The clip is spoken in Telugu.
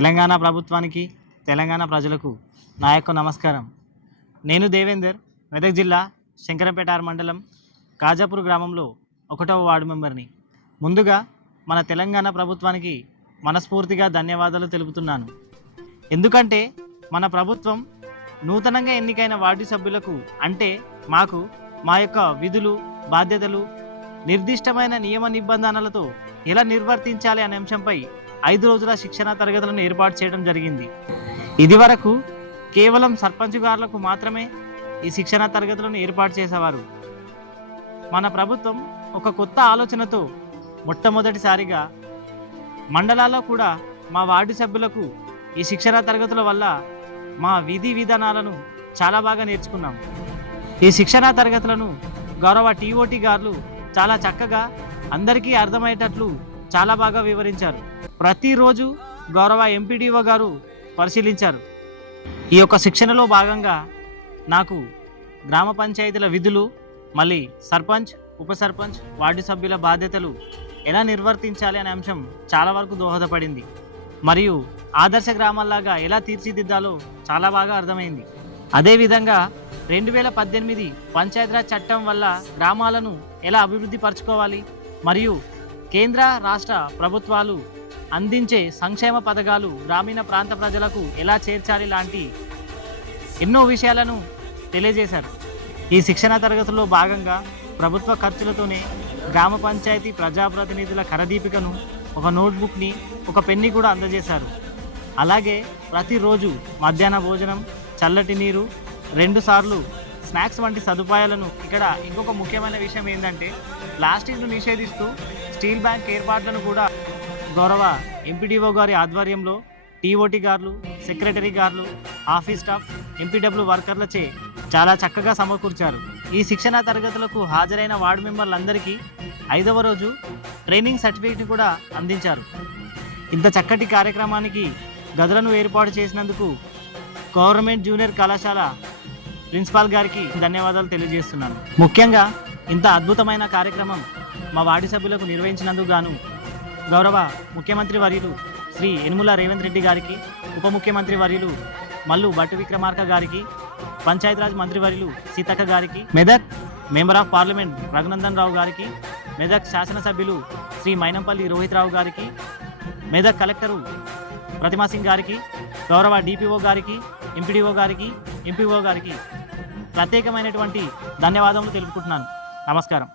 తెలంగాణ ప్రభుత్వానికి, తెలంగాణ ప్రజలకు నా యొక్క నమస్కారం. నేను దేవేందర్, మెదక్ జిల్లా శంకరంపేట మండలం కాజాపూర్ గ్రామంలో 1వ వార్డు మెంబర్ని. ముందుగా మన తెలంగాణ ప్రభుత్వానికి మనస్ఫూర్తిగా ధన్యవాదాలు తెలుపుతున్నాను. ఎందుకంటే మన ప్రభుత్వం నూతనంగా ఎన్నికైన వార్డు సభ్యులకు అంటే మాకు మా యొక్క విధులు, బాధ్యతలు నిర్దిష్టమైన నియమ నిబంధనలతో ఎలా నిర్వర్తించాలి అనే అంశంపై 5 రోజుల శిక్షణా తరగతులను ఏర్పాటు చేయడం జరిగింది. ఇదివరకు కేవలం సర్పంచ్ గారులకు మాత్రమే ఈ శిక్షణా తరగతులను ఏర్పాటు చేసేవారు. మన ప్రభుత్వం ఒక కొత్త ఆలోచనతో మొట్టమొదటిసారిగా మండలాల్లో కూడా మా వార్డు సభ్యులకు ఈ శిక్షణా తరగతుల వల్ల మా విధి విధానాలను చాలా బాగా నేర్చుకున్నాం. ఈ శిక్షణా తరగతులను గౌరవ టీఓటీ గారు చాలా చక్కగా అందరికీ అర్థమయ్యేటట్లు చాలా బాగా వివరించారు. ప్రతిరోజు గౌరవ ఎంపీడీఓ గారు పరిశీలించారు. ఈ యొక్క శిక్షణలో భాగంగా నాకు గ్రామ పంచాయతీల విధులు, మళ్ళీ సర్పంచ్, ఉప సర్పంచ్, వార్డు సభ్యుల బాధ్యతలు ఎలా నిర్వర్తించాలి అనే అంశం చాలా వరకు దోహదపడింది. మరియు ఆదర్శ గ్రామాల్లాగా ఎలా తీర్చిదిద్దాలో చాలా బాగా అర్థమైంది. అదేవిధంగా 2018 పంచాయతీరాజ్ చట్టం వల్ల గ్రామాలను ఎలా అభివృద్ధి పరచుకోవాలి, మరియు కేంద్ర రాష్ట్ర ప్రభుత్వాలు అందించే సంక్షేమ పథకాలు గ్రామీణ ప్రాంత ప్రజలకు ఎలా చేర్చాలి లాంటి ఎన్నో విషయాలను తెలియజేశారు. ఈ శిక్షణ తరగతుల్లో భాగంగా ప్రభుత్వ ఖర్చులతోనే గ్రామ పంచాయతీ ప్రజాప్రతినిధుల కరదీపికను, ఒక నోట్బుక్ని, ఒక పెన్ని కూడా అందజేశారు. అలాగే ప్రతిరోజు మధ్యాహ్న భోజనం, చల్లటి నీరు, 2 సార్లు స్నాక్స్ వంటి సదుపాయాలను. ఇక్కడ ఇంకొక ముఖ్యమైన విషయం ఏంటంటే ప్లాస్టిక్ను నిషేధిస్తూ స్టీల్ బ్యాంక్ ఏర్పాట్లను కూడా గౌరవ ఎంపీడీఓ గారి ఆధ్వర్యంలో టీఓటీ గారు, సెక్రటరీ గారు, ఆఫీస్ స్టాఫ్, ఎంపీడబ్ల్యూ వర్కర్లచే చాలా చక్కగా సమకూర్చారు. ఈ శిక్షణా తరగతులకు హాజరైన వార్డు మెంబర్లందరికీ 5వ రోజు ట్రైనింగ్ సర్టిఫికేట్ కూడా అందించారు. ఇంత చక్కటి కార్యక్రమానికి గదులను ఏర్పాటు చేసినందుకు గవర్నమెంట్ జూనియర్ కళాశాల ప్రిన్సిపాల్ గారికి ధన్యవాదాలు తెలియజేస్తున్నాను. ముఖ్యంగా ఇంత అద్భుతమైన కార్యక్రమం మా వార్డు సభ్యులకు నిర్వహించినందుకు గాను గౌరవ ముఖ్యమంత్రి వర్యులు శ్రీ యనుమల రేవంత్ రెడ్డి గారికి, ఉప ముఖ్యమంత్రి వర్యులు మల్లు భట్టి విక్రమార్క గారికి, పంచాయతీరాజ్ మంత్రి వర్యులు సీతక్క గారికి, Medak member of parliament Raghunandan Rao గారికి, మెదక్ శాసనసభ్యులు శ్రీ మైనంపల్లి రోహిత్ రావు గారికి, మెదక్ కలెక్టరు ప్రతిమా సింగ్ గారికి, గౌరవ డిపిఓ గారికి, ఎంపీడీఓ గారికి, ఎంపీఓ గారికి ప్రత్యేకమైనటువంటి ధన్యవాదములు తెలుపుకుంటున్నాను. నమస్కారం.